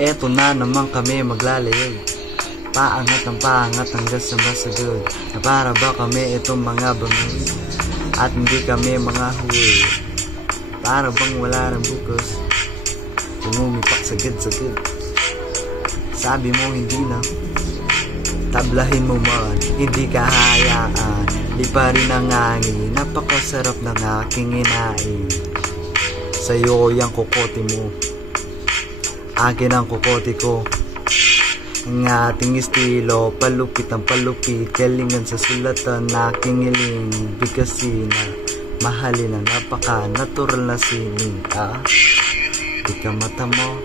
Eto na naman kami maglalayag, paangat ang paangat hanggang sa masagod, na para ba kami itong mga bangis at hindi kami mga huwi. Para bang wala ng bukas, tumumipak sagad-sagad. Sabi mo hindi na, tablahin mo man, hindi ka hayaan. Di pa rin ang hangin, napakasarap ng aking inain. Sa'yo yung kukote mo, akin ang kukote ko. Ang ating estilo, palupit ang palupit, galingan sa sulatan, aking iling bigkasina, mahalin ang napaka-natural na sining. Di ka mata mo,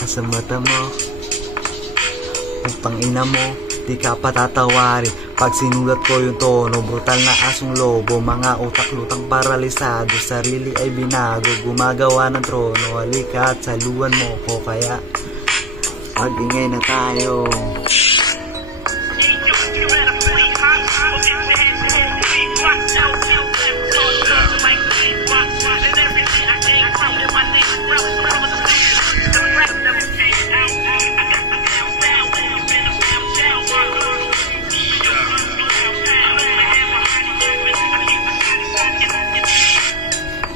asa mata mo, putang ina mo, di ka patatawarin. Pag sinulat ko yung tono, brutal na asong lobo, mga utak lutang paralisado, sarili ay binago, gumagawa ng trono. Halika at saluan mo ko, kaya mag-ingay na tayo.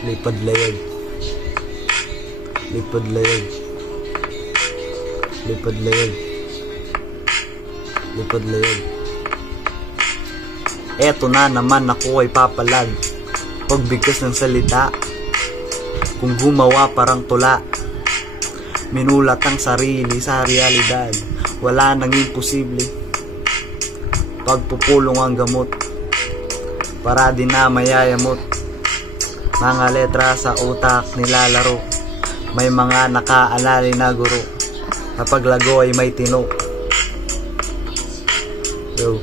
Lipad-layag, lipad-layag, lipad-layag, lipad-layag. Eto na naman ako ay papalag, pagbigkas ng salita, kung gumawa parang tula, minulat ang sarili sa realidad, wala nang imposible. Pagpupulong ang gamot, para di na mayayamot. Mga letra sa utak nilalaro, may mga nakaalali na guro, kapag lago ay may tino. Yo.